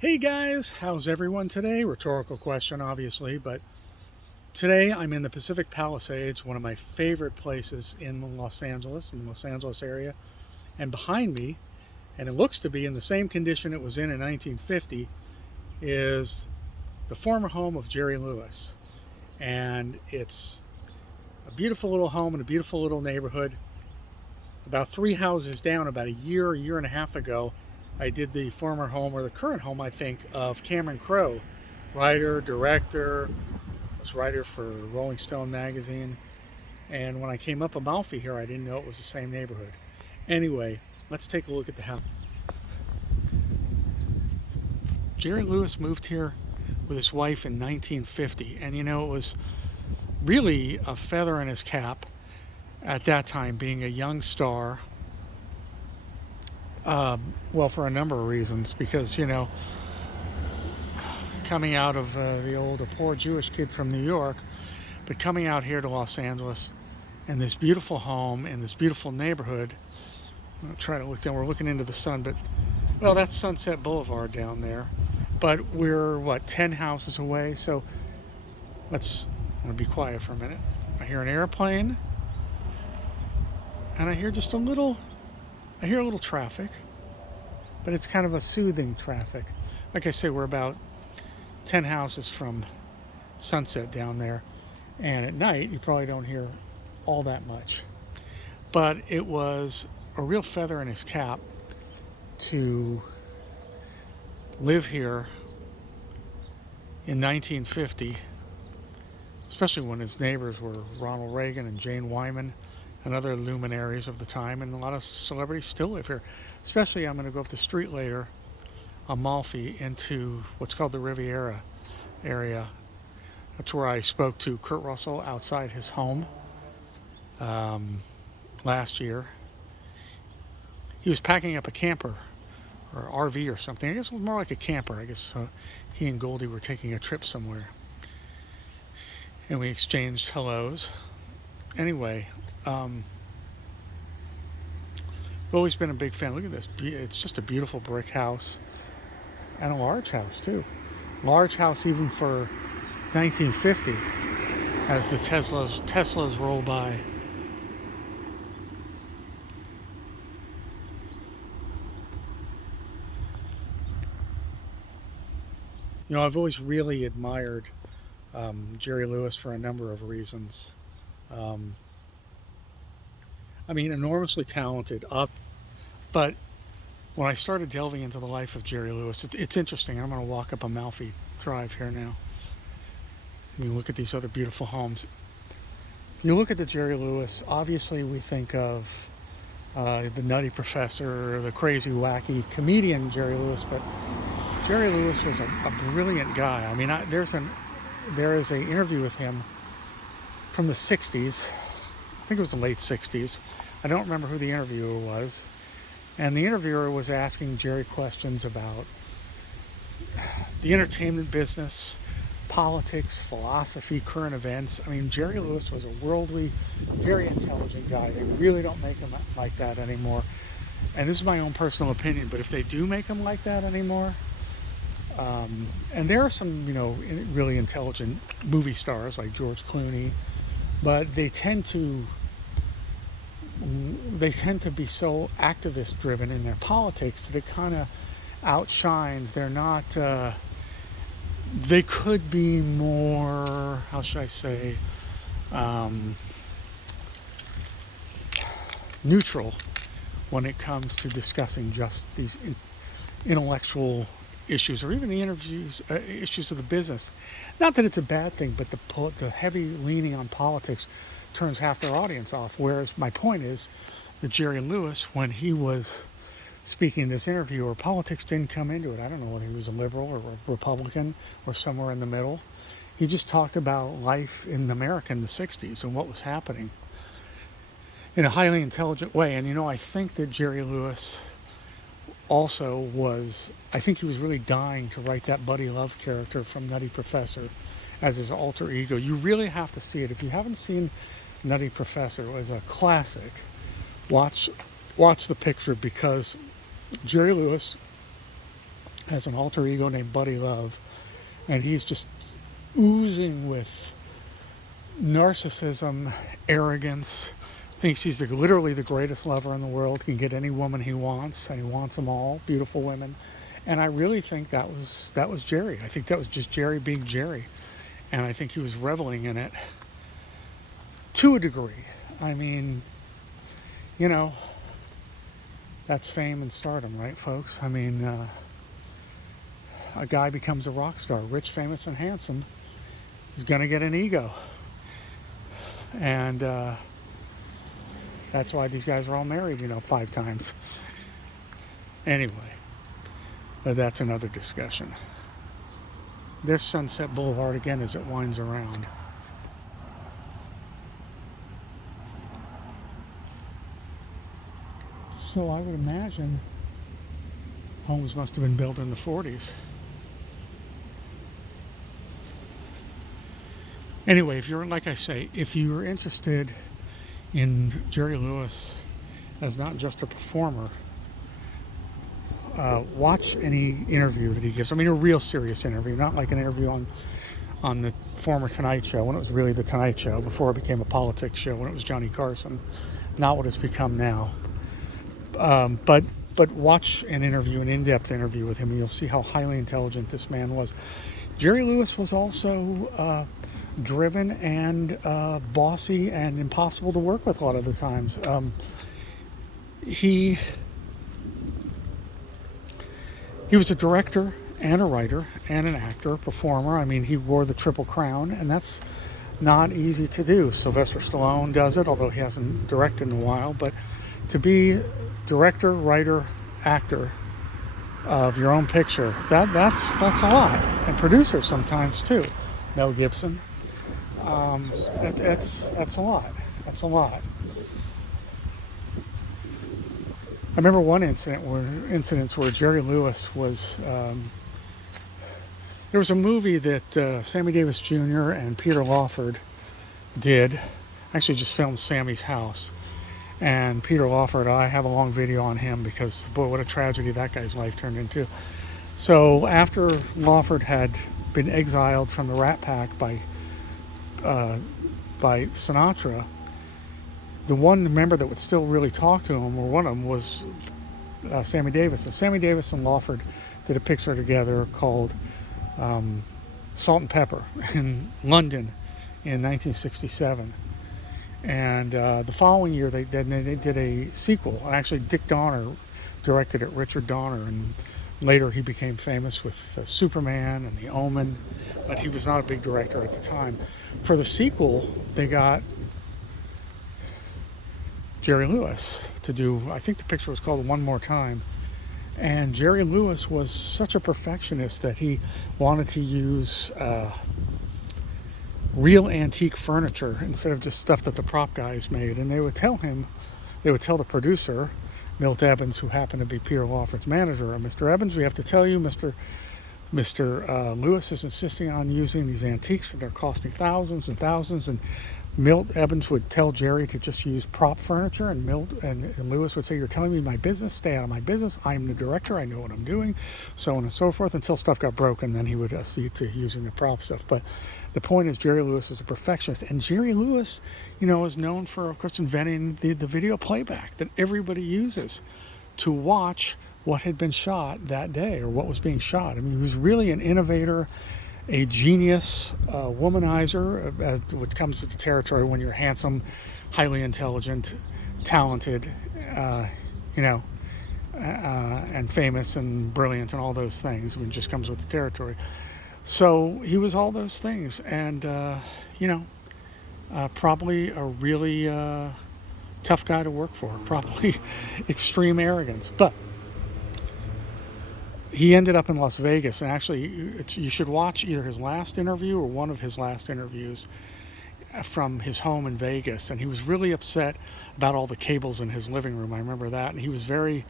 Hey guys, how's everyone today? Rhetorical question, obviously, but today I'm in the Pacific Palisades, one of my favorite places in Los Angeles, in the Los Angeles area. And behind me, and it looks to be in the same condition it was in 1950, is the former home of Jerry Lewis. And it's a beautiful little home in a beautiful little neighborhood. About 3 houses down, about a year and a half ago, I did the former home, or the current home, I think, of Cameron Crowe, writer, director, was writer for Rolling Stone magazine. And when I came up Amalfi here, I didn't know it was the same neighborhood. Anyway, let's take a look at the house. Jerry Lewis moved here with his wife in 1950, and it was really a feather in his cap at that time, being a young star. Well, for a number of reasons, because coming out of a poor Jewish kid from New York, but coming out here to Los Angeles and this beautiful home in this beautiful neighborhood. I'll try to look down. We're looking into the sun, but well, that's Sunset Boulevard down there. But we're what, 10 houses away. So I'm gonna be quiet for a minute. I hear an airplane, and I hear a little traffic, but it's kind of a soothing traffic. Like I say, we're about 10 houses from Sunset down there, and at night you probably don't hear all that much. But it was a real feather in his cap to live here in 1950, especially when his neighbors were Ronald Reagan and Jane Wyman and other luminaries of the time, and a lot of celebrities still live here. Especially, I'm going to go up the street later, Amalfi, into what's called the Riviera area. That's where I spoke to Kurt Russell outside his home last year. He was packing up a camper or RV or something. I guess it was more like a camper. I guess he and Goldie were taking a trip somewhere, and we exchanged hellos. Anyway, I've always been a big fan. Look at this. It's just a beautiful brick house, and a large house too. Large house even for 1950, as the Teslas roll by. I've always really admired Jerry Lewis for a number of reasons. Um, enormously talented. But when I started delving into the life of Jerry Lewis, it's interesting. I'm going to walk up Amalfi Drive here now. And you look at these other beautiful homes. You look at the Jerry Lewis, obviously we think of the nutty professor, the crazy, wacky comedian Jerry Lewis, but Jerry Lewis was a brilliant guy. There is an interview with him from the 60s. I think it was the late 60s. I don't remember who the interviewer was. And the interviewer was asking Jerry questions about the entertainment business, politics, philosophy, current events. Jerry Lewis was a worldly, very intelligent guy. They really don't make him like that anymore. And this is my own personal opinion, but if they do make him like that anymore, and there are some, really intelligent movie stars like George Clooney, but they tend to be so activist driven in their politics that it kind of outshines. They're not. They could be more. How should I say? Neutral when it comes to discussing just these intellectual issues, or even the issues of the business. Not that it's a bad thing, but the heavy leaning on politics turns half their audience off. Whereas my point is that Jerry Lewis, when he was speaking in this interview, or politics didn't come into it. I don't know whether he was a liberal or a Republican or somewhere in the middle. He just talked about life in America in the 60s and what was happening in a highly intelligent way. And I think that Jerry Lewis also I think he was really dying to write that Buddy Love character from Nutty Professor as his alter ego. You really have to see it. If you haven't seen Nutty Professor, it was a classic. Watch the picture, because Jerry Lewis has an alter ego named Buddy Love, and he's just oozing with narcissism, arrogance, thinks he's literally the greatest lover in the world, can get any woman he wants, and he wants them all, beautiful women. And I really think that was Jerry. I think that was just Jerry being Jerry. And I think he was reveling in it to a degree. I mean, you know, that's fame and stardom, right, folks? I mean, a guy becomes a rock star, rich, famous, and handsome. He's going to get an ego. And that's why these guys are all married, 5 times. Anyway, that's another discussion. There's Sunset Boulevard again as it winds around. So I would imagine homes must have been built in the 40s. Anyway, if you're, like I say, if you're interested in Jerry Lewis as not just a performer, watch any interview that he gives. I mean, a real serious interview, not like an interview on the former Tonight Show, when it was really the Tonight Show, before it became a politics show, when it was Johnny Carson, not what it's become now. But watch an interview, an in-depth interview with him, and you'll see how highly intelligent this man was. Jerry Lewis was also driven and bossy and impossible to work with a lot of the times. He was a director and a writer and an actor, performer. I mean, he wore the Triple Crown, and that's not easy to do. Sylvester Stallone does it, although he hasn't directed in a while. But to be director, writer, actor of your own picture, that's a lot. And producer sometimes too. Mel Gibson. That's a lot. That's a lot. I remember one incidents where Jerry Lewis was. There was a movie that Sammy Davis Jr. and Peter Lawford did. Actually, just filmed Sammy's house. And Peter Lawford, I have a long video on him because, boy, what a tragedy that guy's life turned into. So after Lawford had been exiled from the Rat Pack by Sinatra, the one member that would still really talk to him, or one of them, was Sammy Davis. And Sammy Davis and Lawford did a picture together called Salt and Pepper in London in 1967. And the following year, they did a sequel. And actually, Dick Donner directed it, Richard Donner, and later he became famous with Superman and The Omen, but he was not a big director at the time. For the sequel, they got Jerry Lewis to do, I think the picture was called One More Time. And Jerry Lewis was such a perfectionist that he wanted to use real antique furniture instead of just stuff that the prop guys made. And they would tell the producer, Milt Evans, who happened to be Peter Lawford's manager, Mr. Evans, we have to tell you, Mr. Lewis is insisting on using these antiques and they're costing thousands and thousands. And Milt Evans would tell Jerry to just use prop furniture, and Lewis would say, "You're telling me my business, stay out of my business. I'm the director, I know what I'm doing," so on and so forth, until stuff got broken. Then he would see to using the prop stuff. But the point is, Jerry Lewis is a perfectionist, and Jerry Lewis, is known for, of course, inventing the video playback that everybody uses to watch what had been shot that day, or what was being shot. I mean, he was really an innovator, a genius, womanizer, which comes to the territory when you're handsome, highly intelligent, talented, and famous and brilliant and all those things. I mean, it just comes with the territory. So he was all those things, and probably a really tough guy to work for, probably extreme arrogance. But he ended up in Las Vegas, and actually you should watch either his last interview or one of his last interviews from his home in Vegas. And he was really upset about all the cables in his living room. I remember that. And he was very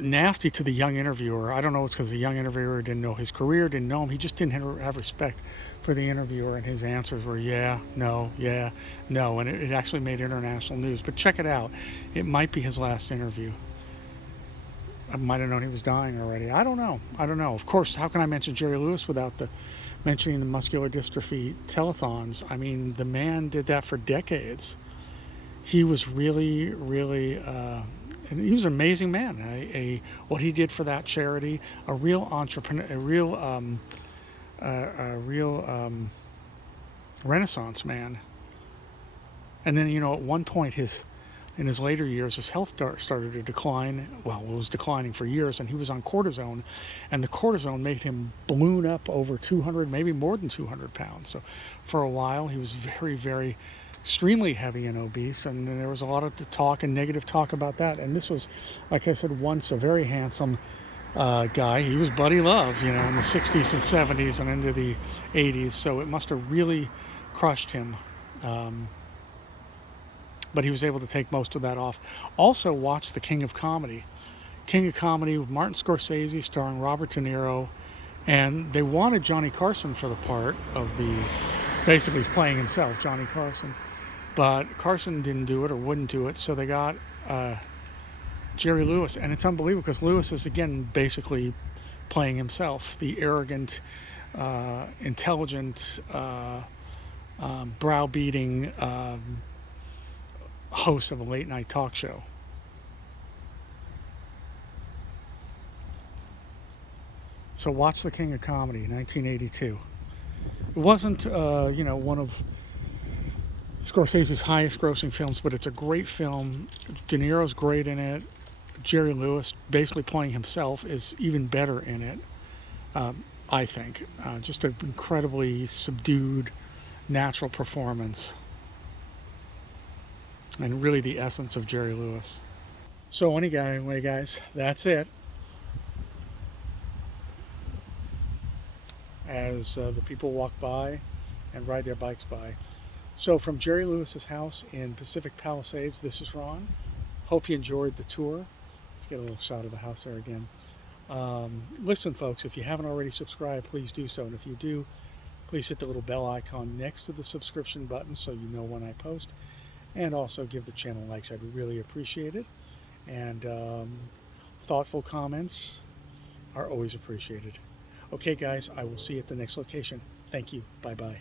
nasty to the young interviewer. I don't know if it's because the young interviewer didn't know his career, didn't know him. He just didn't have respect for the interviewer, and his answers were yeah, no, and it actually made international news. But check it out. It might be his last interview. I might have known he was dying already. I don't know. I don't know. Of course, how can I mention Jerry Lewis without mentioning the muscular dystrophy telethons? I mean, the man did that for decades. He was really, really, and he was an amazing man. What he did for that charity, a real entrepreneur, a real Renaissance man. And then, at one point, in his later years, his health started to decline. Well, it was declining for years, and he was on cortisone, and the cortisone made him balloon up over 200, maybe more than 200 pounds. So for a while, he was very, very extremely heavy and obese, and there was a lot of talk and negative talk about that. And this was, like I said, once a very handsome guy. He was Buddy Love, in the 60s and 70s and into the 80s, so it must have really crushed him. But he was able to take most of that off. Also watch The King of Comedy. King of Comedy with Martin Scorsese starring Robert De Niro, and they wanted Johnny Carson for the part of basically he's playing himself, Johnny Carson. But Carson didn't do it or wouldn't do it, so they got Jerry Lewis, and it's unbelievable because Lewis is again basically playing himself, the arrogant, intelligent, browbeating host of a late night talk show. So watch The King of Comedy, 1982. It wasn't, one of Scorsese's highest grossing films, but it's a great film. De Niro's great in it. Jerry Lewis, basically playing himself, is even better in it, I think. Just an incredibly subdued, natural performance. And really the essence of Jerry Lewis. So anyway, guys, that's it. As the people walk by and ride their bikes by. So from Jerry Lewis's house in Pacific Palisades, this is Ron. Hope you enjoyed the tour. Let's get a little shot of the house there again. Listen, folks, if you haven't already subscribed, please do so. And if you do, please hit the little bell icon next to the subscription button so you know when I post. And also give the channel likes. I'd really appreciate it. And thoughtful comments are always appreciated. Okay, guys, I will see you at the next location. Thank you. Bye-bye.